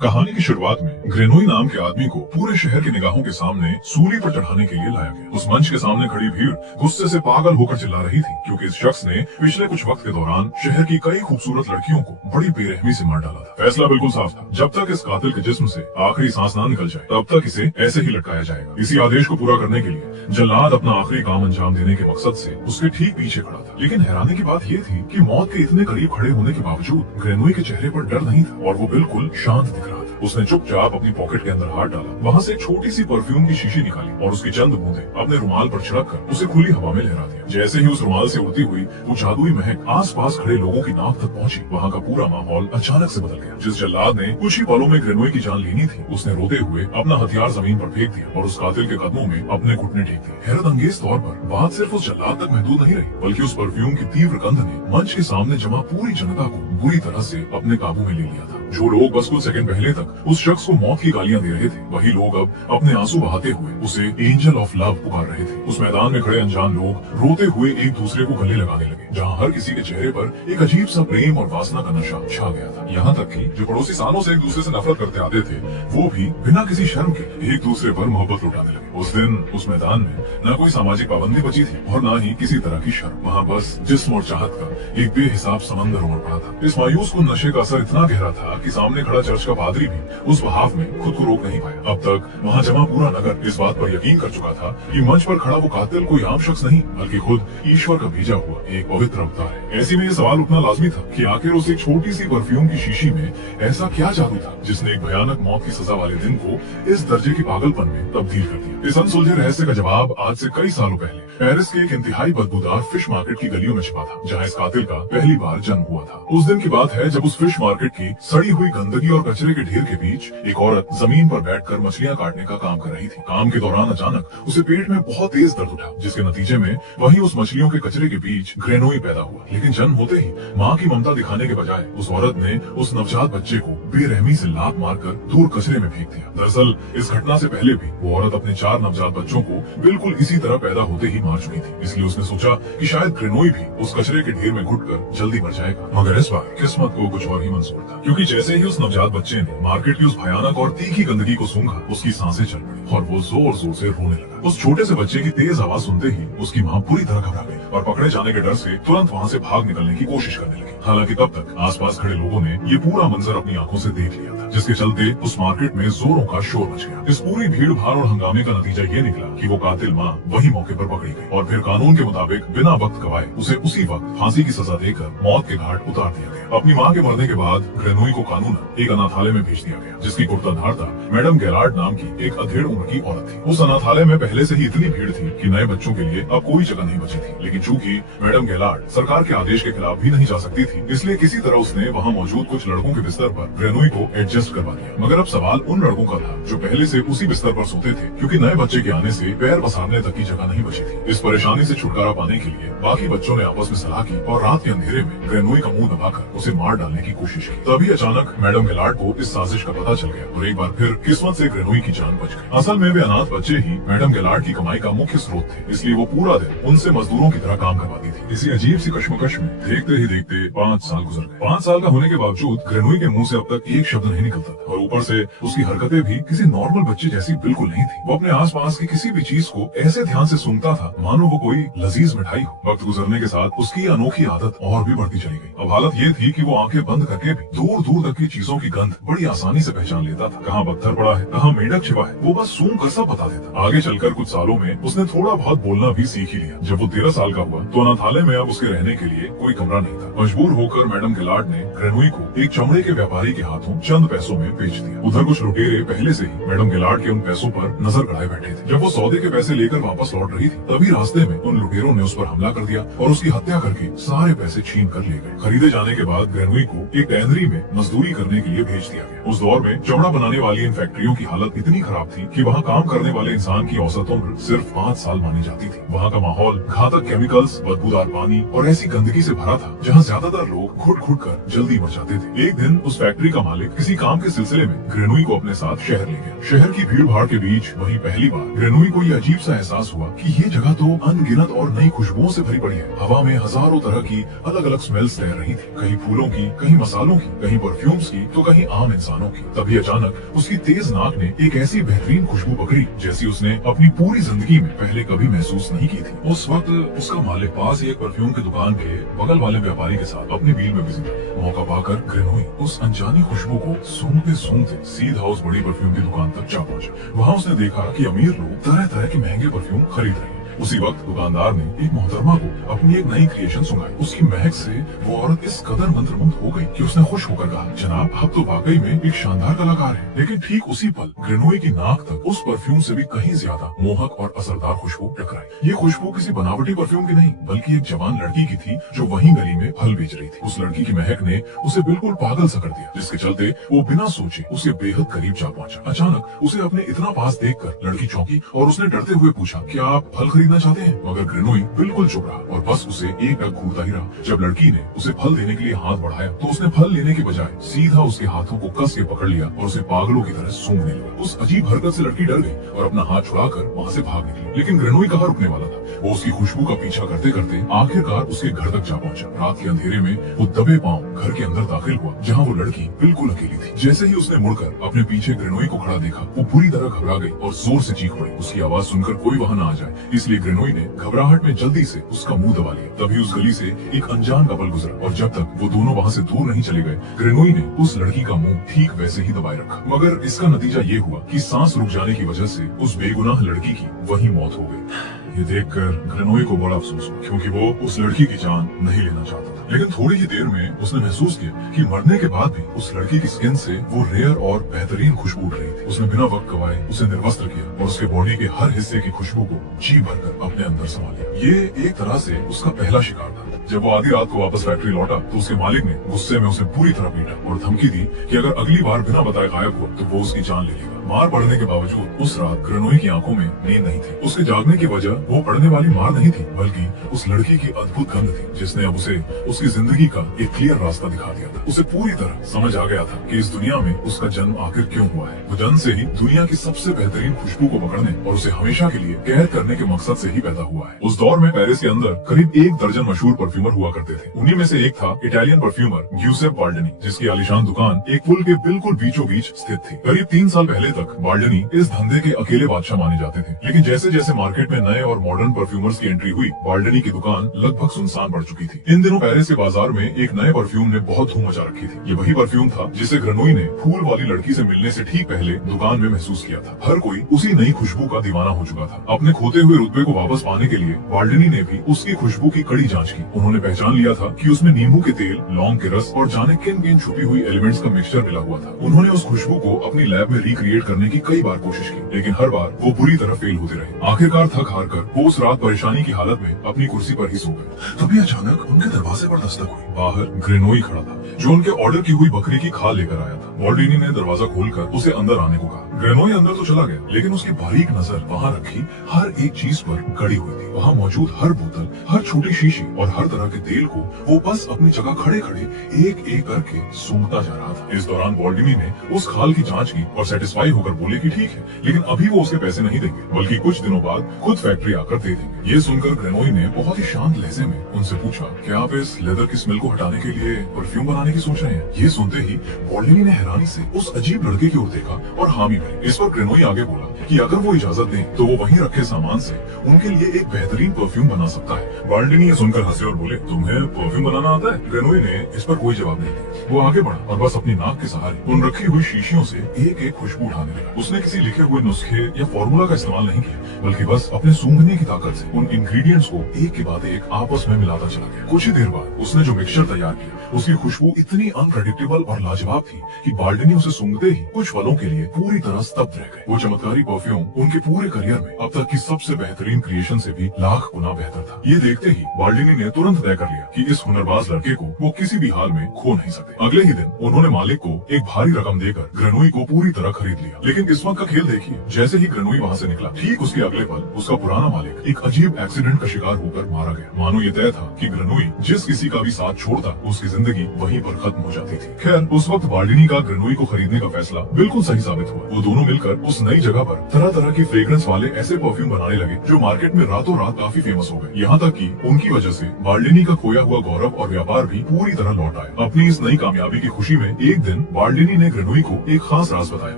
कहानी की शुरुआत में ग्रेनोई नाम के आदमी को पूरे शहर की निगाहों के सामने सूली पर चढ़ाने के लिए लाया गया। उस मंच के सामने खड़ी भीड़ गुस्से से पागल होकर चिल्ला रही थी, क्योंकि इस शख्स ने पिछले कुछ वक्त के दौरान शहर की कई खूबसूरत लड़कियों को बड़ी बेरहमी से मार डाला था। फैसला बिल्कुल साफ था, जब तक इस कातिल के जिस्म से आखिरी सांस ना निकल जाए तब तक इसे ऐसे ही लटकाया जाएगा। इसी आदेश को पूरा करने के लिए जल्लाद अपना आखिरी काम अंजाम देने के मकसद से उसके ठीक पीछे खड़ा था। लेकिन हैरानी की बात यह थी कि मौत के इतने करीब खड़े होने के बावजूद ग्रेनोई के चेहरे पर डर नहीं था और वो बिल्कुल शांत दिख रहा था। उसने चुपचाप अपनी पॉकेट के अंदर हाथ डाला, वहाँ से एक छोटी सी परफ्यूम की शीशी निकाली और उसकी चंद बूंदें अपने रुमाल पर छिड़ककर उसे खुली हवा में लहरा दिया। जैसे ही उस रुमाल से उड़ती हुई वो जादुई महक आसपास खड़े लोगों की नाक तक पहुंची, वहाँ का पूरा माहौल अचानक से बदल गया। जिस जल्लाद ने कुछ ही पलों में ग्रेनोई की जान लेनी थी, उसने रोते हुए अपना हथियार जमीन पर फेंक दिया और उस कातिल के कदमों में अपने घुटने टेक दिए। हैरत अंगेज तौर पर बात सिर्फ उस जल्लाद तक महदूद नहीं रही, बल्कि उस परफ्यूम की तीव्र गंध ने मंच के सामने जमा पूरी जनता को बुरी तरह से अपने काबू में ले लिया था। जो लोग बस कुछ सेकंड पहले तक उस शख्स को मौत की गालियां दे रहे थे, वही लोग अब अपने आंसू बहाते हुए उसे एंजल ऑफ लव पुकार रहे थे। उस मैदान में खड़े अनजान लोग रोते हुए एक दूसरे को गले लगाने लगे, जहां हर किसी के चेहरे पर एक अजीब सा प्रेम और वासना का नशा छा गया था। यहाँ तक कि जो पड़ोसी सालों से एक दूसरे से नफरत करते आते थे, वो भी बिना किसी शर्म के एक दूसरे पर मोहब्बत लुटाने लगे। उस दिन उस मैदान में न कोई सामाजिक पाबंदी बची थी और न ही किसी तरह की शर्म। वहाँ बस जिस्म और चाहत का एक बेहिसाब समंदर उमड़ पड़ा था। इस मायूस कुन नशे का असर इतना गहरा था कि सामने खड़ा चर्च का पादरी भी उस बहाव में खुद को रोक नहीं पाया। अब तक वहाँ जमा पूरा नगर इस बात पर यकीन कर चुका था कि मंच पर खड़ा वो कातिल कोई आम शख्स नहीं, बल्कि खुद ईश्वर का भेजा हुआ एक पवित्र अवतार है। ऐसे में ये सवाल उठना लाजमी था कि आखिर उस एक छोटी सी परफ्यूम की शीशी में ऐसा क्या जादू था जिसने एक भयानक मौत की सजा वाले दिन को इस दर्जे के पागलपन में तब्दील कर दिया। इस अनसुलझे रहस्य का जवाब आज से कई सालों पहले पेरिस के एक इंतहाई बदबूदार फिश मार्केट की गलियों में छिपा था, जहाँ इस कातिल का पहली बार जन्म हुआ था। उस दिन की बात है जब उस फिश मार्केट की सड़ी हुई गंदगी और कचरे के ढेर के बीच एक औरत जमीन पर बैठकर मछलियां काटने का काम कर रही थी। काम के दौरान अचानक उसे पेट में बहुत तेज दर्द उठा, जिसके नतीजे में वहीं उस मछलियों के कचरे के बीच ग्रेनोई पैदा हुआ। लेकिन जन्म होते ही माँ की ममता दिखाने के बजाय उस औरत ने उस नवजात बच्चे को बेरहमी से लात मारकर दूर कचरे में फेंक दिया। दरअसल इस घटना से पहले भी वो औरत अपने 4 नवजात बच्चों को बिल्कुल इसी तरह पैदा होते ही मार चुकी थी। इसलिए उसने सोचा कि शायद ग्रेनोई भी उस कचरे के ढेर में घुटकर जल्दी मर जाएगा। मगर इस बार किस्मत को कुछ और ही मंजूर था, क्योंकि जैसे ही उस नवजात बच्चे ने मार्केट की उस भयानक और तीखी गंदगी को सूंघा, उसकी सांसें चल पड़ी और वो जोर जोर से रोने लगा। उस छोटे से बच्चे की तेज आवाज सुनते ही उसकी माँ पूरी तरह घबरा गई और पकड़े जाने के डर से तुरंत वहाँ से भाग निकलने की कोशिश करने लगी। हालांकि तब तक आसपास खड़े लोगों ने ये पूरा मंजर अपनी आंखों से देख लिया था, जिसके चलते उस मार्केट में जोरों का शोर मच गया। इस पूरी भीड़ भाड़ और हंगामे का नतीजा ये निकला कि वो कातिल माँ वही मौके पर पकड़ी गई और फिर कानून के मुताबिक बिना वक्त गवाए उसे उसी वक्त फांसी की सजा देकर मौत के घाट उतार दिया गया। अपनी माँ के मरने के बाद ग्रेनोई को कानूनन एक अनाथालय में भेज दिया गया, जिसकी कुर्ताधारता मैडम गेलार्ड नाम की एक अधेड़ उम्र की औरत थी। उस अनाथालय में पहले से ही इतनी भीड़ थी कि नए बच्चों के लिए अब कोई जगह नहीं बची थी। लेकिन चूंकि मैडम गेलार्ड सरकार के आदेश के खिलाफ भी नहीं जा सकती थी, इसलिए किसी तरह उसने वहाँ मौजूद कुछ लड़कों के बिस्तर पर ग्रेनोई को एडजस्ट करवा दिया। मगर अब सवाल उन लड़कों का था जो पहले से उसी बिस्तर पर सोते थे, क्योंकि नए बच्चे के आने से पैर पसारने तक की जगह नहीं बची थी। इस परेशानी से छुटकारा पाने के लिए बाकी बच्चों ने आपस में सलाह की और रात के अंधेरे में ग्रेनोई का मुंह दबाकर उसे मार डालने की कोशिश की। तभी अचानक मैडम गेलार्ड को इस साजिश का पता चल गया और एक बार फिर किस्मत से ग्रेनोई की जान बच गई। असल में वे अनाथ बच्चे ही मैडम गेलार्ड की कमाई का मुख्य स्रोत थे, इसलिए वो पूरा दिन उनसे मजदूरों की तरह काम करवाती थी। इसी अजीब सी कश्मकश में देखते ही देखते 5 साल गुजर गए। 5 साल का होने के बावजूद ग्रेनोई के मुंह से अब तक एक शब्द नहीं निकलता था और ऊपर से उसकी हरकतें भी किसी नॉर्मल बच्चे जैसी बिल्कुल नहीं थी। वो अपने आसपास की किसी भी चीज को ऐसे ध्यान से सूंघता था मानो वो कोई लजीज मिठाई हो। वक्त गुजरने के साथ उसकी अनोखी आदत और भी बढ़ती चली गई। अब हालत ये थी कि वो आंखें बंद करके भी दूर दूर तक की चीजों की गंध बड़ी आसानी से पहचान लेता था। कहाँ पत्थर पड़ा है, कहाँ मेंढक छिपा है, वो बस सूंघ कर सब बता देता। आगे चलकर कुछ सालों में उसने थोड़ा बहुत बोलना भी सीख ही लिया। जब वो 13 साल का हुआ तो अनाथालय में अब उसके रहने के लिए कोई कमरा नहीं था। मजबूर होकर मैडम गेलार्ड ने ग्रेनोई को एक चमड़े के व्यापारी के हाथों चंद पैसों में बेच दिया। उधर कुछ लुटेरे पहले से ही मैडम गेलार्ड के उन पैसों पर नजर गड़ाए बैठे थे। जब वो सौदे के पैसे लेकर वापस लौट रही थी, तभी रास्ते में उन लुटेरों ने उस पर हमला कर दिया और उसकी हत्या करके सारे पैसे छीन कर ले गए। खरीदे जाने के बाद ग्रेनोई को एक टैनरी में मजदूरी करने के लिए भेज दिया गया। उस दौर में चमड़ा बनाने वाली इन फैक्ट्रियों की हालत इतनी खराब थी कि वहाँ काम करने वाले इंसान की औसत उम्र सिर्फ 5 साल मानी जाती थी। वहाँ का माहौल घातक केमिकल्स, बदबूदार पानी और ऐसी गंदगी से भरा था जहाँ ज्यादातर लोग घुट घुट कर जल्दी मर जाते थे। एक दिन उस फैक्ट्री का मालिक किसी काम के सिलसिले में ग्रेनोई को अपने साथ शहर ले गया। शहर की भीड़ भाड़ के बीच वही पहली बार ग्रेनोई को ये अजीब सा एहसास हुआ कि ये जगह तो अनगिनत और नई खुशबुओं से भरी पड़ी है। हवा में हजारों तरह की अलग अलग स्मेल्स तैर रही थी, कहीं फूलों की, कहीं मसालों की, कहीं परफ्यूम्स की, तो कहीं आम इंसान इंसानों की। तभी अचानक उसकी तेज नाक ने एक ऐसी बेहतरीन खुशबू पकड़ी जैसी उसने अपनी पूरी जिंदगी में पहले कभी महसूस नहीं की थी। उस वक्त उसका मालिक पास ही एक परफ्यूम की दुकान के बगल वाले व्यापारी के साथ अपने डील में बिजी था। मौका पाकर ग्रेनोई उस अनजानी खुशबू को सूंघते सूंघते सीधा उस बड़ी परफ्यूम की दुकान तक जा पहुंचा। वहाँ उसने देखा कि अमीर लोग तरह तरह के महंगे परफ्यूम खरीद रहे हैं। उसी वक्त दुकानदार ने एक मोहतरमा को अपनी एक नई क्रिएशन सुनाई। उसकी महक से वो औरत इस कदर मंत्रमुग्ध हो गई कि उसने खुश होकर कहा, जनाब आप तो वाकई में एक शानदार कलाकार हैं। लेकिन ठीक उसी पल ग्रेनोई की नाक तक उस परफ्यूम से भी कहीं ज्यादा मोहक और असरदार खुशबू टकराई। ये खुशबू किसी बनावटी परफ्यूम की नहीं बल्कि एक जवान लड़की की थी जो वहीं गली में फल बेच रही थी। उस लड़की की महक ने उसे बिल्कुल पागल सा कर दिया, जिसके चलते वो बिना सोचे उसके बेहद करीब जा पहुंचा। अचानक उसे अपने इतना पास देखकर लड़की चौंकी और उसने डरते हुए पूछा, क्या आप फल खरीदना चाहते हैं? मगर ग्रेनोई बिल्कुल चुप रहा और बस उसे एक टक घूरता ही रहा। जब लड़की ने उसे फल देने के लिए हाथ बढ़ाया तो उसने फल लेने के बजाय सीधा उसके हाथों को कस के पकड़ लिया और उसे पागलों की तरह सूंघने लगा। उस अजीब हरकत से लड़की डर गई और अपना हाथ छुड़ाकर वहाँ से भाग निकली। लेकिन ग्रेनोई कहाँ रुकने वाला था। वो उसकी खुशबू का पीछा करते करते आखिरकार उसके घर तक जा पहुंचा। रात के अंधेरे में वो दबे पांव घर के अंदर दाखिल हुआ जहाँ वो लड़की बिल्कुल अकेली थी। जैसे ही उसने मुड़कर अपने पीछे ग्रेनोई को खड़ा देखा वो बुरी तरह घबरा गई और जोर से चीख पड़ी। उसकी आवाज सुनकर कोई वहाँ न आ जाए इसलिए ग्रेनोई ने घबराहट में जल्दी से उसका मुंह दबा लिया। तभी उस गली से एक अनजान कपल गुजरा और जब तक वो दोनों वहाँ से दूर नहीं चले गए ग्रेनोई ने उस लड़की का मुंह ठीक वैसे ही दबाए रखा। मगर इसका नतीजा ये हुआ कि सांस रुक जाने की वजह से उस बेगुनाह लड़की की वही मौत हो गई। ये देखकर ग्रेनोई को बड़ा अफसोस हुआ क्योंकि वो उस लड़की की जान नहीं लेना चाहता था। लेकिन थोड़ी ही देर में उसने महसूस किया कि मरने के बाद भी उस लड़की की स्किन से वो रेयर और बेहतरीन खुशबू उठ रही थी। उसने बिना वक्त गवाए उसे निर्वस्त्र किया और उसके बॉडी के हर हिस्से की खुशबू को जी भरकर अपने अंदर समा लिया। ये एक तरह से उसका पहला शिकार था। जब वो आधी रात को वापस फैक्ट्री लौटा तो उसके मालिक ने गुस्से में उसे पूरी तरह पीटा और धमकी दी कि अगर अगली बार बिना बताए गायब हुआ तो वो उसकी जान ले लेगा। मार पड़ने के बावजूद उस रात ग्रेनोई की आंखों में नींद नहीं थी। उसके जागने की वजह वो पड़ने वाली मार नहीं थी बल्कि उस लड़की की अद्भुत गंध थी जिसने अब उसे उसकी जिंदगी का एक क्लियर रास्ता दिखा दिया था। उसे पूरी तरह समझ आ गया था कि इस दुनिया में उसका जन्म आखिर क्यों हुआ है। वो जन्म से ही दुनिया की सबसे बेहतरीन खुशबू को पकड़ने और उसे हमेशा के लिए कैद करने के मकसद से ही पैदा हुआ है। उस दौर में पेरिस के अंदर करीब 1 दर्जन मशहूर परफ्यूमर हुआ करते थे। उन्हीं में से एक था इटालियन परफ्यूमर ग्यूसेप बाल्डनी, जिसकी आलीशान दुकान एक पुल के बिल्कुल बीचों बीच स्थित थी। करीब 3 साल पहले तक बाल्डनी इस धंधे के अकेले बादशाह माने जाते थे। लेकिन जैसे जैसे मार्केट में नए और मॉडर्न परफ्यूमर्स की एंट्री हुई बाल्डनी की दुकान लगभग सुनसान पड़ चुकी थी। इन दिनों पेरिस के बाजार में एक नए परफ्यूम ने बहुत धूम मचा रखी थी। ये वही परफ्यूम था जिसे ग्रेनोई ने फूल वाली लड़की से मिलने से ठीक पहले दुकान में महसूस किया था। हर कोई उसी नई खुशबू का दीवाना हो चुका था। अपने खोते हुए रुतबे को वापस पाने के लिए बाल्डनी ने भी उसकी खुशबू की कड़ी जांच की। उन्होंने पहचान लिया था कि उसमें नींबू के तेल, लौंग के रस और जाने किन किन छुपी हुई एलिमेंट्स का मिक्सचर मिला हुआ था। उन्होंने उस खुशबू को अपनी लैब में रिक्रिएट करने की कई बार कोशिश की लेकिन हर बार वो बुरी तरह फेल होते रहे। आखिरकार थक हार कर वो उस रात परेशानी की हालत में अपनी कुर्सी पर ही सो गए। तभी अचानक उनके दरवाजे पर दस्तक हुई। बाहर ग्रेनोई खड़ा था जो उनके ऑर्डर की हुई बकरी की खाल लेकर आया था। बाल्डनी ने दरवाजा खोलकर उसे अंदर आने को कहा। ग्रेनोई अंदर तो चला गया लेकिन उसकी बारीक नजर वहाँ रखी हर एक चीज पर गड़ी हुई थी। वहाँ मौजूद हर बोतल, हर छोटी शीशी और हर तरह के तेल को वो बस अपनी जगह खड़े खड़े एक एक करके सूंघता जा रहा था। इस दौरान बाल्डनी ने उस खाल की जांच की और सेटिस्फाई होकर बोले कि ठीक है लेकिन अभी वो उसके पैसे नहीं देंगे बल्कि कुछ दिनों बाद खुद फैक्ट्री आकर दे देंगे। ये सुनकर ग्रेनोई ने बहुत ही शांत लहजे में उनसे पूछा, क्या आप इस लेदर की स्मेल को हटाने के लिए परफ्यूम बनाने की सोच रहे हैं? ये सुनते ही बाल्डनी ने हैरानी से उस अजीब लड़के की ओर देखा और हामी भरी। इस पर ग्रेनोई आगे बोला कि अगर वो इजाजत दें तो वो वहीं रखे सामान से उनके लिए एक बेहतरीन परफ्यूम बना सकता है। बाल्डनी ये सुनकर हंसे और बोले, तुम्हें परफ्यूम बनाना आता है? ग्रेनोई ने इस पर कोई जवाब नहीं दिया। वो आगे बढ़ा और बस अपनी नाक के सहारे उन रखी हुई शीशियों से एक एक खुशबू उठाने लगा। उसने किसी लिखे हुए नुस्खे या फॉर्मूला का इस्तेमाल नहीं किया बल्कि बस अपने सूंघने की ताकत से उन इंग्रेडिएंट्स को एक के बाद एक आपस में मिलाता चला गया। कुछ ही देर बाद उसने जो मिक्सचर तैयार किया उसकी खुशबू इतनी अनप्रेडिक्टेबल और लाजवाब थी कि बाल्डनी उसे सूंघते ही कुछ पलों के लिए पूरी तरह स्तब्ध रह गए। वो चमत्कारी परफ्यूम उनके पूरे करियर में अब तक की सबसे बेहतरीन क्रिएशन से भी लाख गुना बेहतर था। ये देखते ही बाल्डनी ने तुरंत तय कर लिया कि इस हुनरबाज लड़के को वो किसी भी हाल में खो नहीं सकते। अगले ही दिन उन्होंने मालिक को एक भारी रकम देकर ग्रेनोई को पूरी तरह खरीद लिया। लेकिन किस्मत का खेल देखिए, जैसे ही ग्रेनोई वहाँ से निकला ठीक उसके अगले पल उसका पुराना मालिक एक अजीब एक्सीडेंट का शिकार होकर मारा गया। मानो ये तय था कि ग्रेनोई जिस किसी का भी साथ छोड़ता उसकी जिंदगी वहीं पर खत्म हो जाती थी। खैर उस वक्त बाल्डनी का ग्रेनोई को खरीदने का फैसला बिल्कुल सही साबित हुआ। वो दोनों मिलकर उस नई जगह पर तरह तरह की फ्रेग्रेंस वाले ऐसे परफ्यूम बनाने लगे जो मार्केट में रातों रात काफी फेमस हो गए। यहाँ तक कि उनकी वजह से बाल्डिनी का खोया हुआ गौरव और व्यापार भी पूरी तरह लौट आया। अपनी इस नई कामयाबी की खुशी में एक दिन बाल्डिनी ने ग्रेनोई को एक खास राज बताया।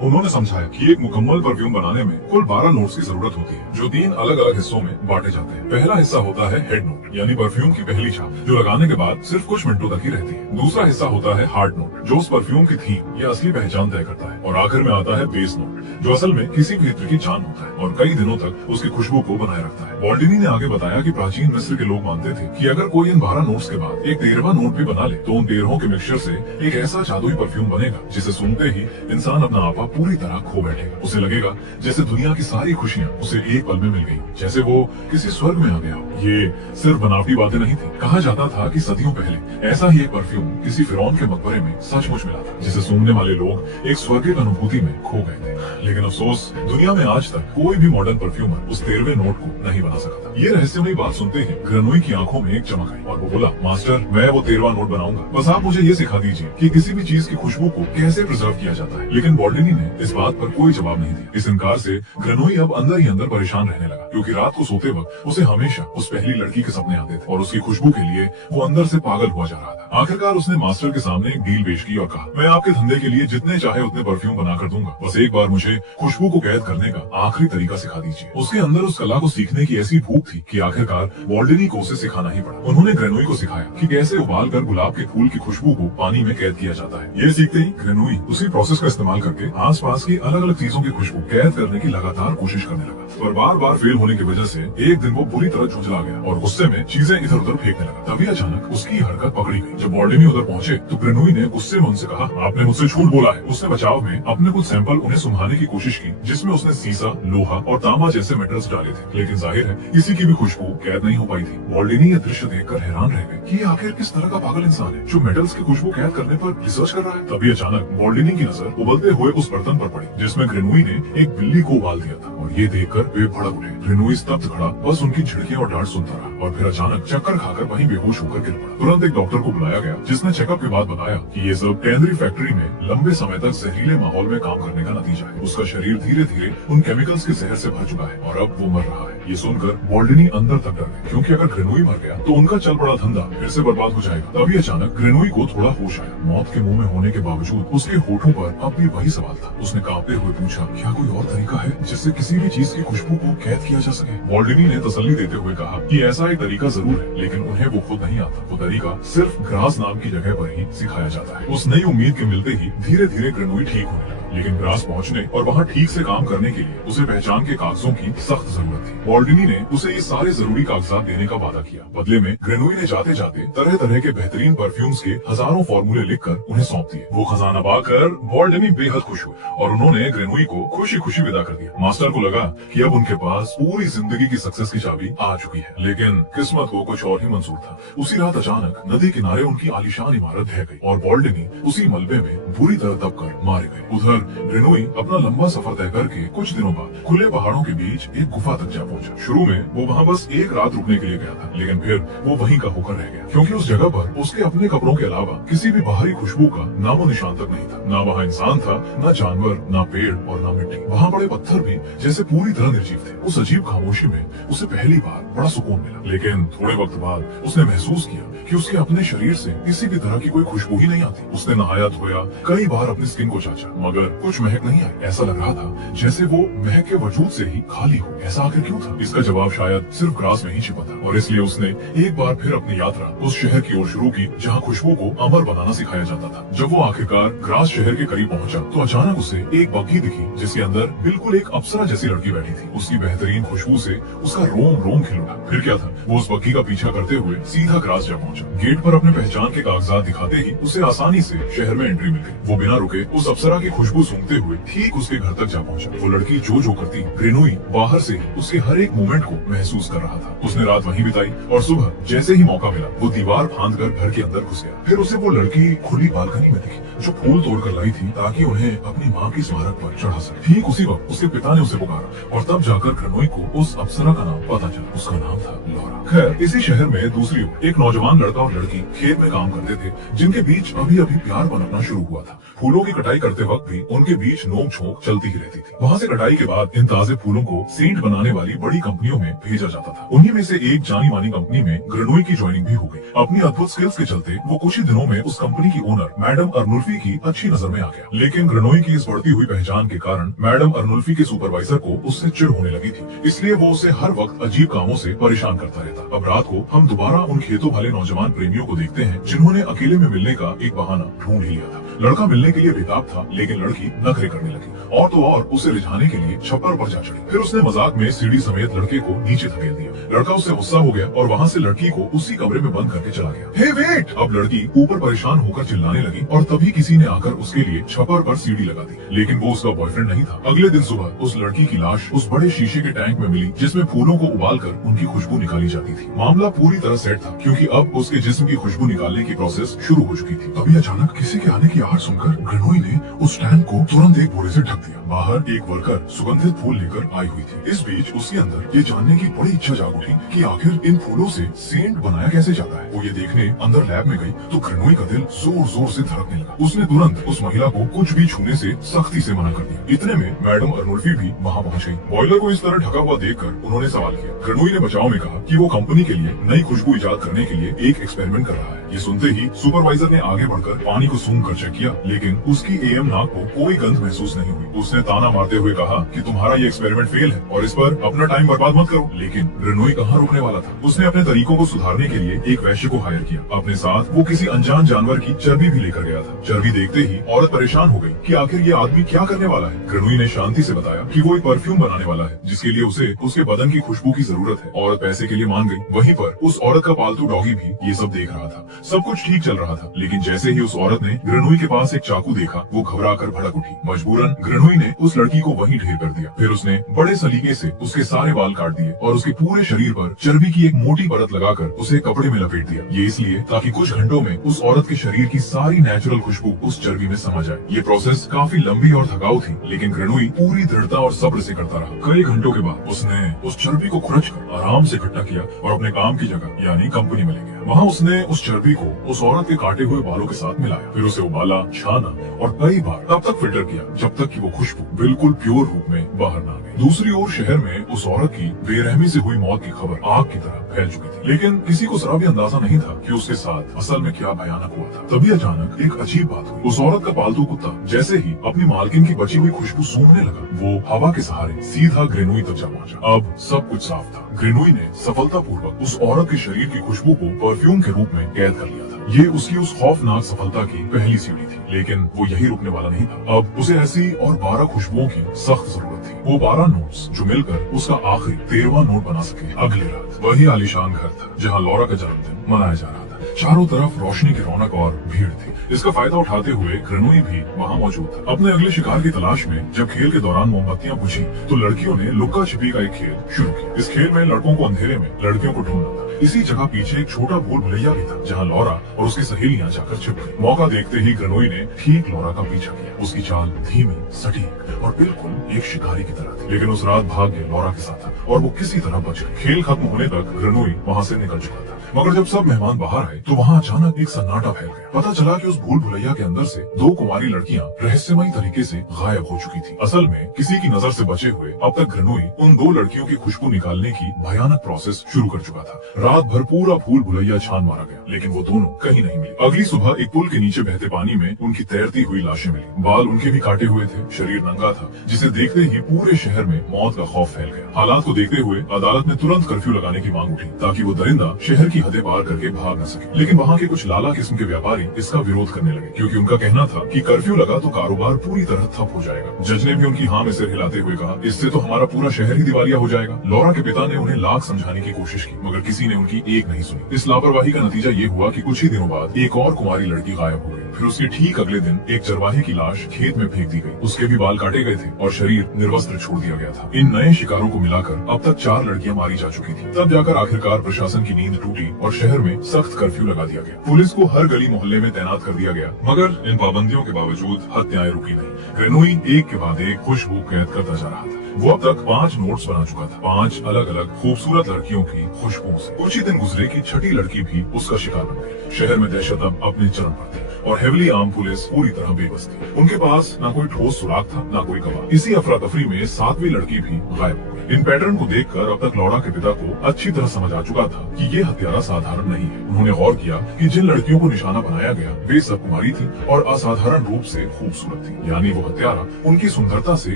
उन्होंने समझाया कि एक मुकम्मल परफ्यूम बनाने में कुल 12 नोट्स की जरूरत होती है, जो 3 अलग अलग हिस्सों में बांटे जाते हैं। पहला हिस्सा होता है हेड नोट, यानी परफ्यूम की पहली छाप, जो लगाने के बाद सिर्फ कुछ मिनटों तक ही रहती है। दूसरा हिस्सा होता है हार्ट नोट, जो उस परफ्यूम की थीम या असली पहचान तय करता है। और आखिर में आता है बेस नोट, जो असल में किसी भी इत्र की जान होता है और कई दिनों तक उसकी खुशबू को बनाए रखता है। बाल्डिनी ने आगे बताया कि प्राचीन मिस्र के लोग मानते थे कि अगर कोई इन 12 नोट्स के बाद एक 13वां नोट भी बना ले तो उन 13 के मिक्सचर से एक ऐसा जादुई परफ्यूम बनेगा जिसे सूंघते ही इंसान अपना आपा पूरी तरह खो बैठेगा। उसे लगेगा जैसे दुनिया की सारी खुशियां उसे एक पल में मिल गई, जैसे वो किसी स्वर्ग में आ गया हो। ये सिर्फ बनावटी बातें नहीं थी। कहा जाता था कि सदियों पहले ऐसा ही एक परफ्यूम किसी फिरौन के मकबरे में सचमुच मिला था, जिसे सूंघने वाले लोग एक स्वर्गीय अनुभूति में खो गए थे। लेकिन अफसोस, दुनिया में आज तक कोई भी मॉडर्न परफ्यूमर उस 13वें नोट को नहीं बना सका था। ये रहस्यमयी बात सुनते ही ग्रेनोई की आंखों में एक चमक आई और वो बोला, मास्टर, मैं वो 13वां नोट बनाऊंगा, बस आप मुझे ये सिखा दीजिए कि किसी भी चीज की खुशबू को कैसे प्रिजर्व किया जाता है। लेकिन बाल्डिनी ने इस बात पर कोई जवाब नहीं दिया। इस इनकार से ग्रेनोई अब अंदर ही अंदर परेशान रहने लगा, क्योंकि रात को सोते वक्त उसे हमेशा उस पहली लड़की के सपने आते थे और उसकी खुशबू के लिए वो अंदर से पागल हुआ जा रहा था। आखिरकार उसने मास्टर के सामने एक डील पेश की और कहा, मैं आपके धंधे के लिए जितने चाहे उतने परफ्यूम बनाकर दूंगा, बस एक बार मुझे खुशबू को कैद करने का आखिरी तरीका सिखा दीजिए। उसके अंदर उस कला को सीखने की ऐसी भूख थी कि आखिरकार बाल्डिनी को उसे सिखाना ही पड़ा। उन्होंने ग्रेनोई को सिखाया कि कैसे उबाल कर गुलाब के फूल की खुशबू को पानी में कैद किया जाता है। ये सीखते ही ग्रेनोई उसी प्रोसेस का इस्तेमाल करके आसपास की अलग अलग चीजों की खुशबू कैद करने की लगातार कोशिश करने लगा, पर बार बार फेल होने की वजह से एक दिन वो बुरी तरह झुंझला गया और गुस्से में चीजें इधर उधर फेंकने लगा। तभी अचानक उसकी हरकत पकड़ी गई। जब बाल्डिनी उधर पहुंचे तो ग्रेनोई ने गुस्से में उनसे कहा, आपने मुझसे झूठ बोला है। उसने बचाव में अपने कुछ सैंपल उन्हें सुंघाने की कोशिश की, जिसमें उसने सीसा, लोहा और तांबा जैसे मेटल्स डाले थे, लेकिन जाहिर है किसी की भी खुशबू कैद नहीं हो पाई थी। बाल्डिनी ये दृश्य देखकर हैरान रह गए कि ये आखिर किस तरह का पागल इंसान है जो मेटल्स की खुशबू कैद करने पर रिसर्च कर रहा है। तभी अचानक बाल्डिनी की नजर उबलते हुए उस बर्तन पर पड़ी जिसमें ग्रेनोई ने एक बिल्ली को उबाल दिया था, और ये देखकर वे भड़क उठे। ग्रेनोई स्तब्ध खड़ा बस उनकी झिड़कियां और डांट सुनता रहा और फिर अचानक चक्कर खाकर वहीं बेहोश होकर गिर पड़ा। तुरंत एक डॉक्टर को बुलाया गया, जिसने चेकअप के बाद बताया कि ये सब टैनरी फैक्ट्री में लंबे समय तक जहरीले माहौल में काम करने का नतीजा है। उसका शरीर धीरे धीरे उन केमिकल्स के जहर से भर चुका है और अब वो मर रहा है। ये सुनकर बाल्डिनी अंदर तक डर गए, क्योंकि अगर ग्रेनोई मर गया तो उनका चल पड़ा धंधा फिर से बर्बाद हो जाएगा। तभी अचानक ग्रेनोई को थोड़ा होश आया। मौत के मुंह में होने के बावजूद उसके होठों पर अब भी वही सवाल था। उसने कांपते हुए पूछा, क्या कोई और तरीका है जिससे किसी भी चीज की खुशबू को कैद किया जा सके? बाल्डिनी ने तसल्ली देते हुए कहा कि ऐसा एक तरीका जरूर है, लेकिन उन्हें वो खुद नहीं आता। वो तरीका सिर्फ ग्रास नाम की जगह पर ही सिखाया जाता है। उस नई उम्मीद के मिलते ही धीरे धीरे ग्रेनोई ठीक होने लगा, लेकिन ग्रास पहुंचने और वहां ठीक से काम करने के लिए उसे पहचान के कागजों की सख्त जरूरत थी। बाल्डिनी ने उसे ये सारे जरूरी कागजात देने का वादा किया। बदले में ग्रेनोई ने जाते जाते तरह तरह के बेहतरीन परफ्यूम्स के हजारों फॉर्मूले लिखकर उन्हें सौंप दिए। वो खजाना पाकर बाल्डिनी बेहद खुश हुए और उन्होंने ग्रेनोई को खुशी खुशी विदा कर दिया। मास्टर को लगा कि अब उनके पास पूरी जिंदगी की सक्सेस की चाबी आ चुकी है, लेकिन किस्मत को कुछ और ही मंजूर था। उसी रात अचानक नदी किनारे उनकी आलीशान इमारत ढह गई और बाल्डिनी उसी मलबे में बुरी तरह दबकर मारे गए। उधर ग्रेनोई अपना लंबा सफर तय करके कुछ दिनों बाद खुले पहाड़ों के बीच एक गुफा तक जा पहुंचा। शुरू में वो वहाँ बस एक रात रुकने के लिए गया था, लेकिन फिर वो वहीं का होकर रह गया, क्योंकि उस जगह पर उसके अपने कपड़ों के अलावा किसी भी बाहरी खुशबू का नामो निशान तक नहीं था। ना वहाँ इंसान था, ना जानवर, ना पेड़ और ना मिट्टी। वहाँ बड़े पत्थर भी जैसे पूरी तरह निर्जीव थे। उस अजीब खामोशी में उसे पहली बार बड़ा सुकून मिला, लेकिन थोड़े वक्त बाद उसने महसूस किया कि उसके अपने शरीर से किसी भी तरह की कोई खुशबू ही नहीं आती। उसने नहाया धोया, कई बार अपनी स्किन को जांचा, मगर कुछ महक नहीं आई। ऐसा लग रहा था जैसे वो महक के वजूद से ही खाली हो। ऐसा आखिर क्यों था? इसका जवाब शायद सिर्फ ग्रास में ही छिपा था, और इसलिए उसने एक बार फिर अपनी यात्रा उस शहर की ओर शुरू की जहाँ खुशबू को अमर बनाना सिखाया जाता था। जब वो आखिरकार ग्रास शहर के करीब पहुंचा तो अचानक उसे एक बग्घी दिखी, जिसके अंदर बिल्कुल एक अप्सरा जैसी लड़की बैठी थी। उसकी बेहतरीन खुशबू से उसका रोम रोम खिल उठा। फिर क्या था, वो उस बग्घी का पीछा करते हुए सीधा ग्रास जा पहुंचा। गेट पर अपने पहचान के कागजात दिखाते ही उसे आसानी से शहर में एंट्री मिल गई। वो बिना रुके उस अप्सरा की खुशबू सूंघते हुए ठीक उसके घर तक जा पहुंचा। वो लड़की जो करती, ग्रेनोई बाहर से ही उसके हर एक मोमेंट को महसूस कर रहा था। उसने रात वहीं बिताई और सुबह जैसे ही मौका मिला वो दीवार फांद कर घर के अंदर घुस गया। फिर उसे वो लड़की खुली बालकनी में दिखी। जो फूल तोड़कर लाई थी ताकि उन्हें अपनी माँ के स्मारक पर चढ़ा सके। ठीक उसी वक्त उसके पिता ने उसे पुकारा और तब जाकर ग्रेनोई को उस अप्सरा का नाम पता चला। उसका नाम था लौरा। खैर, इसी शहर में दूसरी ओर एक नौजवान लड़का और लड़की खेत में काम करते थे, जिनके बीच अभी अभी प्यार पनपना शुरू हुआ था। फूलों की कटाई करते वक्त भी उनके बीच नोक झोंक चलती ही रहती थी। वहाँ से कटाई के बाद इन ताजे फूलों को सेंट बनाने वाली बड़ी कंपनियों में भेजा जाता था। उन्हीं में से एक जानी मानी कंपनी में ग्रेनोई की ज्वाइनिंग भी हो गई। अपनी अद्भुत स्किल्स के चलते वो कुछ ही दिनों में उस कंपनी की ओनर मैडम अर्नुल्फी की अच्छी नजर में आ गया। लेकिन ग्रेनोई की इस बढ़ती हुई पहचान के कारण मैडम अर्नुल्फी के सुपरवाइजर को उससे चिढ़ होने लगी थी, इसलिए वो उसे हर वक्त अजीब कामों से परेशान करता रहता। अब रात को हम दोबारा उन खेतों वाले नौजवान प्रेमियों को देखते हैं जिन्होंने अकेले में मिलने का एक बहाना ढूंढ ही लिया था। लड़का मिलने के लिए बेताब था, लेकिन लड़की नखरे करने लगी और तो और उसे रिझाने के लिए छप्पर पर जा चढ़ी। फिर उसने मजाक में सीढ़ी समेत लड़के को नीचे धकेल दिया। लड़का उससे गुस्सा हो गया और वहाँ से लड़की को उसी कमरे में बंद करके चला गया। हे वेट! अब लड़की ऊपर परेशान होकर चिल्लाने लगी और तभी किसी ने आकर उसके लिए छप्पर पर सीढ़ी लगा दी, लेकिन वो उसका बॉयफ्रेंड नहीं था। अगले दिन सुबह उस लड़की की लाश उस बड़े शीशे के टैंक में मिली जिसमें फूलों को उबालकर उनकी खुशबू निकाली जाती थी। मामला पूरी तरह सेट था, क्योंकि अब उसके जिस्म की खुशबू निकालने की प्रोसेस शुरू हो चुकी थी। तभी अचानक किसी के आने की आहट सुनकर ग्रेनोई ने उस टैंक को तुरंत एक बोरे से ढक दिया। बाहर एक वर्कर सुगंधित फूल लेकर आई हुई थी। इस बीच उसके अंदर ये जानने की बड़ी इच्छा जाग उठी कि आखिर इन फूलों से सेंट बनाया कैसे जाता है। वो ये देखने अंदर लैब में गई तो ग्रेनोई का दिल जोर जोर से धड़कने लगा। उसने तुरंत उस महिला को कुछ भी छूने से सख्ती से मना कर दिया। इतने में मैडम अर्नुल्फी भी वहाँ पहुँच गई। बॉयलर को इस तरह ढका हुआ देखकर उन्होंने सवाल किया। ग्रेनोई ने बचाव में कहा कि वो कंपनी के लिए नई खुशबू इजाद करने के लिए एक एक्सपेरिमेंट कर रहा है। ये सुनते ही सुपरवाइजर ने आगे बढ़कर पानी को सूंघ कर चेक किया, लेकिन उसकी एएम नाक को कोई गंध महसूस नहीं हुई। उसने ताना मारते हुए कहा कि तुम्हारा ये एक्सपेरिमेंट फेल है और इस पर अपना टाइम बर्बाद मत करो। लेकिन ग्रेनोई कहाँ रुकने वाला था। उसने अपने तरीकों को सुधारने के लिए एक वैश्य को हायर किया। अपने साथ वो किसी अनजान जानवर की चर्बी भी लेकर गया था। चर्बी देखते ही औरत परेशान हो गई कि आखिर ये आदमी क्या करने वाला है। ग्रेनोई ने शांति से बताया कि वो एक परफ्यूम बनाने वाला है, जिसके लिए उसे उसके बदन की खुशबू की जरूरत है। औरत पैसे के लिए मान गई। वहीं पर उस औरत का पालतू डॉगी भी ये सब देख रहा था। सब कुछ ठीक चल रहा था, लेकिन जैसे ही उस औरत ने ग्रेनोई के पास एक चाकू देखा, वो घबरा कर भड़क उठी। मजबूरन ग्रेनोई ने उस लड़की को वहीं ढेर कर दिया। फिर उसने बड़े सलीके से उसके सारे बाल काट दिए और उसके पूरे शरीर पर चर्बी की एक मोटी परत लगाकर उसे कपड़े में लपेट दिया। ये इसलिए ताकि कुछ घंटों में उस औरत के शरीर की सारी नेचुरल खुशबू उस चर्बी में समा जाए। ये प्रोसेस काफी लंबी और थकाऊ थी, लेकिन ग्रेनोई पूरी दृढ़ता और सब्र से करता रहा। कई घंटों के बाद उसने उस चर्बी को खुरच कर आराम से इकट्ठा किया और अपने काम की जगह यानी कंपनी में ले गया। वहाँ उसने उस चर्बी को उस औरत के काटे हुए बालों के साथ मिलाया। फिर उसे उबाला, छाना और कई बार तब तक फिल्टर किया जब तक कि वो खुशबू बिल्कुल प्योर रूप में बाहर ना आ गई। दूसरी ओर शहर में उस औरत की बेरहमी से हुई मौत की खबर आग की तरह फैल चुकी थी, लेकिन किसी को जरा भी अंदाजा नहीं था कि उसके साथ असल में क्या भयानक हुआ था। तभी अचानक एक अजीब बात हुई। उस औरत का पालतू कुत्ता जैसे ही अपनी मालकिन की बची हुई खुशबू सूंघने लगा, वो हवा के सहारे सीधा ग्रेनोई तक जा पहुंचा। अब सब कुछ साफ था। ग्रेनोई ने सफलतापूर्वक उस औरत के शरीर की खुशबू को परफ्यूम के रूप में कैद कर लिया था। ये उसकी उस खौफनाक सफलता की पहली सीढ़ी थी, लेकिन वो यही रुकने वाला नहीं था। अब उसे ऐसी और 12 खुशबुओं की सख्त जरूरत थी। वो 12 नोट्स जो मिलकर उसका आखिरी 13वां नोट बना सके। अगली रात वही आलीशान घर था जहाँ लौरा का जन्मदिन मनाया जा रहा था। चारों तरफ रोशनी की रौनक और भीड़ थी। इसका फायदा उठाते हुए ग्रेनोई भी वहाँ मौजूद था। अपने अगले शिकार की तलाश में जब खेल के दौरान मोमबत्तियां बुझी तो लड़कियों ने लुक्का छिपी का एक खेल शुरू किया। इस खेल में लड़कों को अंधेरे में लड़कियों को ढूंढना था। इसी जगह पीछे एक छोटा भूल भुलैया भी था जहाँ लौरा और उसकी सहेलियां जाकर छिप गई। मौका देखते ही ग्रेनोई ने ठीक लौरा का पीछा किया। उसकी चाल धीमी, सटीक और बिल्कुल एक शिकारी की तरह थी, लेकिन उस रात भाग्य लौरा के साथ था और वो किसी तरह बच गई। खेल खत्म होने तक ग्रेनोई वहाँ से निकल चुका था, मगर जब सब मेहमान बाहर आए तो वहाँ अचानक एक सन्नाटा फैल गया। पता चला कि उस भूल भुलैया के अंदर से 2 कुमारी लड़कियां रहस्यमयी तरीके से गायब हो चुकी थी। असल में किसी की नजर से बचे हुए अब तक ग्रेनोई उन 2 लड़कियों की खुशबू निकालने की भयानक प्रोसेस शुरू कर चुका था। रात भर पूरा भूल भुलैया छान मारा गया, लेकिन वो दोनों कहीं नहीं मिले। अगली सुबह एक पुल के नीचे बहते पानी में उनकी तैरती हुई लाशें मिली। बाल उनके भी काटे हुए थे, शरीर नंगा था, जिसे देखते ही पूरे शहर में मौत का खौफ फैल गया। हालात को देखते हुए अदालत ने तुरंत कर्फ्यू लगाने की मांग उठी ताकि वो दरिंदा शहर की हदें पार करके भाग न सके। लेकिन वहाँ के कुछ लाला किस्म के व्यापारी इसका विरोध करने लगे, क्योंकि उनका कहना था कि कर्फ्यू लगा तो कारोबार पूरी तरह ठप हो जाएगा। जज ने भी उनकी हाँ में सिर हिलाते हुए कहा, इससे तो हमारा पूरा शहर ही दिवालिया हो जाएगा। लौरा के पिता ने उन्हें लाख समझाने की कोशिश की, मगर किसी ने उनकी एक नहीं सुनी। इस लापरवाही का नतीजा ये हुआ कि कुछ ही दिनों बाद एक और कुमारी लड़की गायब हो गई। फिर उसके ठीक अगले दिन एक चरवाहे की लाश खेत में फेंक दी गई। उसके भी बाल काटे गए थे और शरीर निर्वस्त्र छोड़ दिया गया था। इन नए शिकारों को मिलाकर अब तक 4 लड़कियां मारी जा चुकी थी। तब जाकर आखिरकार प्रशासन की नींद टूटी दी और शहर में सख्त कर्फ्यू लगा दिया गया। पुलिस को हर गली मोहल्ले में तैनात कर दिया गया, मगर इन पाबंदियों के बावजूद हत्याएं रुकी नहीं। ग्रेनोई एक के बाद एक खुशबू कैद करता जा रहा था। वो अब तक 5 नोट्स बना चुका था, 5 अलग अलग खूबसूरत लड़कियों की खुशबुओं से। कुछ ही दिन गुजरे कि छठी लड़की भी उसका शिकार बन गई। शहर में दहशत अब अपने चरम पर थी और हेवली आर्म पुलिस पूरी तरह बेबस थी। उनके पास ना कोई ठोस सुराग था, ना कोई गवाह। इसी अफरा तफरी में 7वीं लड़की भी गायब हो गई। इन पैटर्न को देखकर अब तक लौरा के पिता को अच्छी तरह समझ आ चुका था कि ये हत्यारा साधारण नहीं है। उन्होंने गौर किया कि जिन लड़कियों को निशाना बनाया गया वे सब कुमारी थी और असाधारण रूप से खूबसूरत थी। यानी वो हत्यारा उनकी सुंदरता से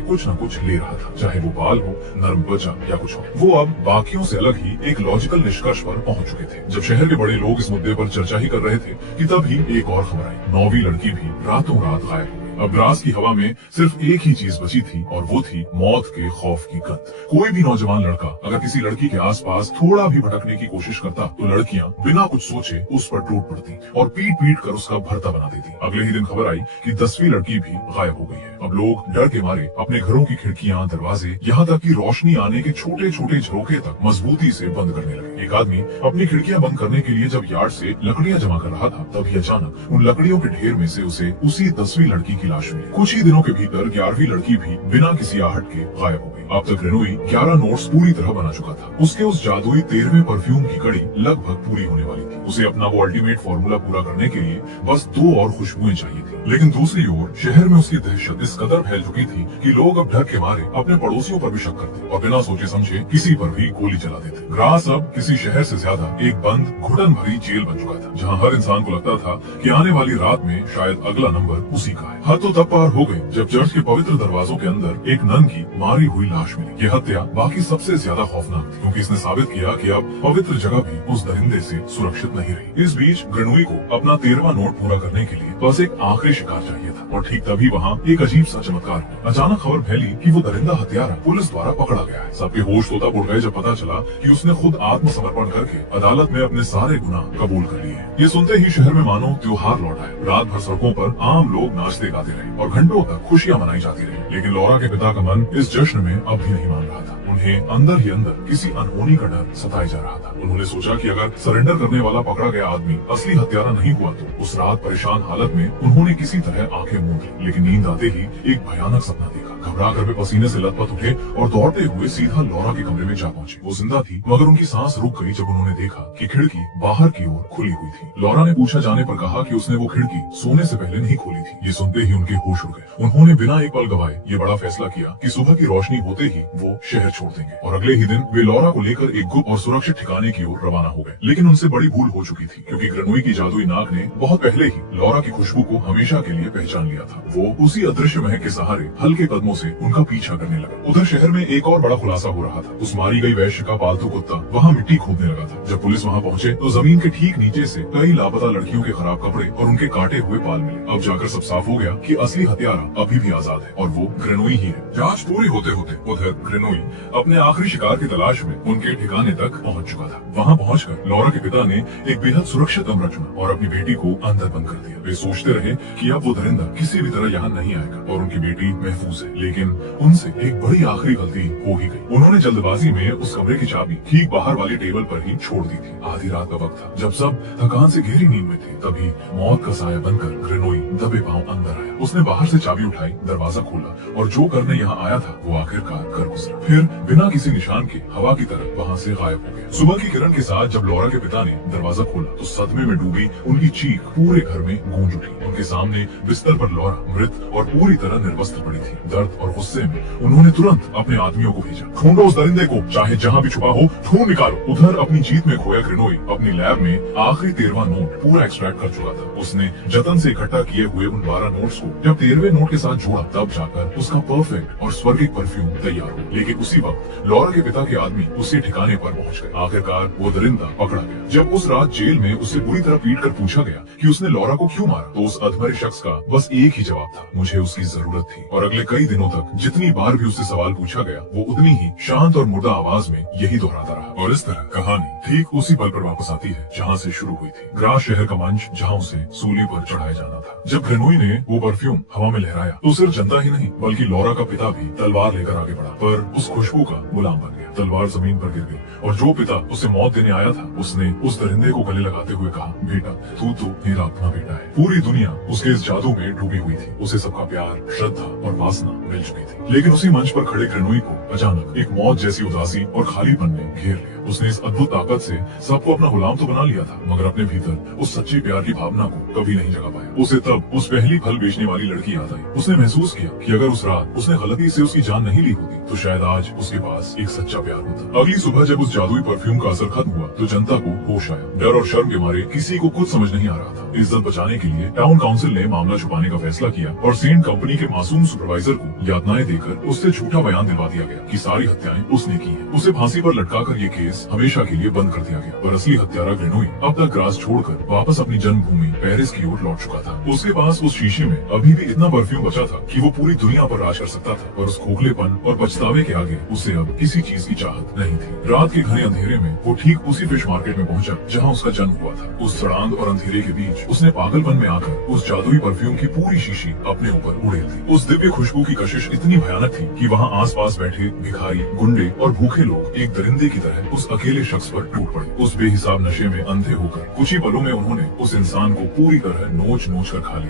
कुछ न कुछ ले रहा था, चाहे वो बाल हो, नर्म त्वचा या कुछ हो। वो अब बाकियों से अलग ही एक लॉजिकल निष्कर्ष पर पहुंच चुके थे। जब शहर के बड़े लोग इस मुद्दे पर चर्चा ही कर रहे थे कि तभी एक और खबर आई। 9वीं लड़की भी रातों रात गायब हो गई। अब ग्रास की हवा में सिर्फ एक ही चीज बची थी और वो थी मौत के खौफ की गंध। कोई भी नौजवान लड़का अगर किसी लड़की के आसपास थोड़ा भी भटकने की कोशिश करता तो लड़कियां बिना कुछ सोचे उस पर टूट पड़ती और पीट पीट कर उसका भरता बना देती। अगले ही दिन खबर आई कि 10वीं लड़की भी गायब हो गई है। अब लोग डर के मारे अपने घरों की खिड़कियां, दरवाजे, यहाँ तक कि रोशनी आने के छोटे छोटे झरोखे तक मजबूती से बंद करने लगे। एक आदमी अपनी खिड़कियां बंद करने के लिए जब यार्ड से लकड़ियां जमा कर रहा था, तभी अचानक उन लकड़ियों के ढेर में से उसे उसी 10वीं लड़की की लाश मिली। कुछ ही दिनों के भीतर 11वीं लड़की भी बिना किसी आहट के गायब हो गई। अब तक ग्रेनोई 11 नोट्स पूरी तरह बना चुका था। उसके उस जादुई 13वें परफ्यूम की कड़ी लगभग पूरी होने वाली थी। उसे अपना वो अल्टीमेट फॉर्मूला पूरा करने के लिए बस 2 और खुशबुएं चाहिए थी। लेकिन दूसरी ओर शहर में उसकी दहशत इस कदर फैल चुकी थी कि लोग अब डर के मारे अपने पड़ोसियों पर भी शक करते और बिना सोचे समझे किसी पर भी गोली चला देते। ग्रास अब किसी शहर से ज्यादा एक बंद, घुटन भरी जेल बन चुका था, जहाँ हर इंसान को लगता था कि आने वाली रात में शायद अगला नंबर उसी का है। हद तो तब पार हो गई जब चर्च के पवित्र दरवाजों के अंदर एक नन की मारी हुई लाश मिली। ये हत्या बाकी सबसे ज्यादा खौफनाक थी, क्योंकि इसने साबित किया कि अब पवित्र जगह भी उस दरिंदे से सुरक्षित नहीं रही। इस बीच ग्रेनोई को अपना 13वां नोट पूरा करने के लिए बस एक आखिरी शिकार चाहिए था और ठीक तभी वहाँ एक अजीब सा चमत्कार हुआ। अचानक खबर फैली कि वो दरिंदा हत्यारा पुलिस द्वारा पकड़ा गया है। सबके होश तो तब उड़ गए जब पता चला कि उसने खुद आत्मसमर्पण करके अदालत में अपने सारे गुनाह कबूल कर लिए। ये सुनते ही शहर में मानो त्योहार लौट आए। रात भर सड़कों पर आम लोग नाचते गाते रहे और घंटों तक खुशियां मनाई जाती रही। लेकिन लौरा के पिता का मन इस जश्न में अब भी नहीं मान रहा था। उन्हें अंदर ही अंदर किसी अनहोनी का डर सताए जा रहा था। उन्होंने सोचा कि अगर सरेंडर करने वाला पकड़ा गया आदमी असली हत्यारा नहीं हुआ तो उस रात परेशान हालत में उन्होंने किसी तरह आंखें मूंद ली। लेकिन नींद आते ही एक भयानक सपना देखा। घबरा कर वे पसीने से लथपथ उठे और दौड़ते हुए सीधा लौरा के कमरे में जा पहुंचे। वो जिंदा थी, मगर उनकी सांस रुक गई जब उन्होंने देखा कि खिड़की बाहर की ओर खुली हुई थी। लौरा ने पूछा जाने पर कहा कि उसने वो खिड़की सोने से पहले नहीं खोली थी। ये सुनते ही उनके होश उड़ गए। उन्होंने बिना एक पल गवाए ये बड़ा फैसला किया कि सुबह की रोशनी होते ही वो शहर छोड़ देंगे और अगले ही दिन वे लौरा को लेकर एक गुप्त और सुरक्षित ठिकाने की ओर रवाना हो गए। लेकिन उनसे बड़ी भूल हो चुकी थी, क्योंकि ग्रेनोई की जादुई नाक ने बहुत पहले ही लौरा की खुशबू को हमेशा के लिए पहचान लिया था। वो उसी अदृश्य महक के सहारे हल्के कदमों से उनका पीछा करने लगा। उधर शहर में एक और बड़ा खुलासा हो रहा था। उस मारी गई वैश्य का पालतू कुत्ता वहाँ मिट्टी खोदने लगा था। जब पुलिस वहाँ पहुंचे तो जमीन के ठीक नीचे से कई लापता लड़कियों के खराब कपड़े और उनके काटे हुए बाल मिले। अब जाकर सब साफ हो गया कि असली हत्यारा अभी भी आजाद है और वो ग्रेनोई ही है। जांच पूरी होते होते उधर ग्रेनोई अपने आखिरी शिकार की तलाश में उनके ठिकाने तक पहुंच चुका था। वहाँ पहुंचकर लौरा के पिता ने एक बेहद सुरक्षित कमरा चुना और अपनी बेटी को अंदर बंद कर दिया। वे सोचते रहे कि अब वो दरिंदा किसी भी तरह यहाँ नहीं आएगा और उनकी बेटी महफूज है। लेकिन उनसे एक बड़ी आखिरी गलती हो ही गई। उन्होंने जल्दबाजी में उस कमरे की चाबी ठीक बाहर वाली टेबल पर ही छोड़ दी थी। आधी रात का वक्त था, जब सब थकान से गहरी नींद में थे, तभी मौत का साया बनकर ग्रेनोई दबे पांव अंदर आया। उसने बाहर से चाबी उठाई, दरवाजा खोला और जो करने यहाँ आया था वो आखिरकार कर गुजरा। फिर बिना किसी निशान के हवा की तरह वहाँ से गायब हो गया। सुबह की किरण के साथ जब लौरा के पिता ने दरवाजा खोला तो सदमे में डूबी उनकी चीख पूरे घर में गूंज उठी। उनके सामने बिस्तर पर लौरा मृत और पूरी तरह निर्वस्त्र पड़ी थी। दर्द और गुस्से में उन्होंने तुरंत अपने आदमियों को भेजा, ढूंढो उस दरिंदे को, चाहे जहाँ भी छुपा हो ढूंढ निकालो। उधर अपनी जीत में खोया ग्रेनोई अपनी लैब में आखिरी 13वां नोट पूरा एक्सट्रैक्ट कर चुका था। उसने जतन से इकट्ठा किए हुए उन 12 नोट्स को जब 13वें नोट के साथ जोड़ा, तब जाकर उसका परफेक्ट और स्वर्गिक परफ्यूम तैयार हो। लेकिन उसी वक्त लौरा के पिता के आदमी उसी ठिकाने पर पहुंच गए। आखिरकार वो दरिंदा पकड़ा गया। जब उस रात जेल में उससे बुरी तरह पीट कर पूछा गया कि उसने लौरा को क्यों मारा, तो उस अधमरे शख्स का बस एक ही जवाब था, मुझे उसकी जरूरत थी। और अगले कई दिनों तक जितनी बार भी उससे सवाल पूछा गया वो उतनी ही शांत और मुर्दा आवाज में यही दोहराता रहा। और इस तरह कहानी ठीक उसी पल पर वापस आती है जहाँ से शुरू हुई थी। ग्रास शहर का मंच जहाँ उसे सूली पर चढ़ाया जाना था। जब ग्रेनोई ने वो परफ्यूम हवा में लहराया तो सिर्फ जनता ही नहीं बल्कि लॉरा का पिता भी तलवार लेकर आगे बढ़ा, पर उस खुशबू का गुलाम बन गया। तलवार जमीन पर गिर गई और जो पिता उसे मौत देने आया था उसने उस दरिंदे को गले लगाते हुए कहा, बेटा तू तो मेरा अपना बेटा है। पूरी दुनिया उसके इस जादू में डूबी हुई थी। उसे सबका प्यार, श्रद्धा और वासना मिल चुकी थी। लेकिन उसी मंच पर खड़े ग्रेनोई को अचानक एक मौत जैसी उदासी और खालीपन ने घेर लिया। उसने इस अद्भुत ताकत से सबको अपना गुलाम तो बना लिया था, मगर अपने भीतर उस सच्चे प्यार की भावना को कभी नहीं जगा पाया। उसे तब उस पहली फल बेचने वाली लड़की याद आई। उसने महसूस किया कि अगर उस रात उसने गलती से उसकी जान नहीं ली होती तो शायद आज उसके पास एक सच्चा प्यार होता। अगली सुबह जब उस जादुई परफ्यूम का असर खत्म हुआ तो जनता को होश आया। डर और शर्म के मारे किसी को कुछ समझ नहीं आ रहा था। इज्जत बचाने के लिए टाउन काउंसिल ने मामला छुपाने का फैसला किया और सेंट कंपनी के मासूम सुपरवाइजर को यातनाएं देकर उससे झूठा बयान दिलवा दिया गया कि सारी हत्याएं उसने की हैं। उसे फांसी पर लटकाकर ये केस हमेशा के लिए बंद कर दिया गया। पर असली हत्यारा ग्रेनोई अब तक ग्रास छोड़कर वापस अपनी जन्मभूमि पेरिस की ओर लौट चुका था। उसके पास उस शीशे में अभी भी इतना परफ्यूम बचा था कि वो पूरी दुनिया पर राज कर सकता था, पर उस खोखलेपन और पछतावे के आगे उसे अब किसी चीज की चाहत नहीं थी। रात के घने अंधेरे में वो ठीक उसी फिश मार्केट में पहुंचा जहाँ उसका जन्म हुआ था। उस सड़ांध और अंधेरे के बीच उसने पागलपन में आकर उस जादुई परफ्यूम की पूरी शीशी अपने ऊपर उड़ेल दी। उस दिव्य खुशबू की कशिश इतनी भयानक थी कि वहाँ आसपास बैठे भिखारी, गुंडे और भूखे लोग एक दरिंदे की तरह उस अकेले शख्स पर टूट पड़े। उस बेहिसाब नशे में अंधे होकर कुछ ही पलों में उन्होंने उस इंसान को पूरी तरह नोच नोच कर खा लिया।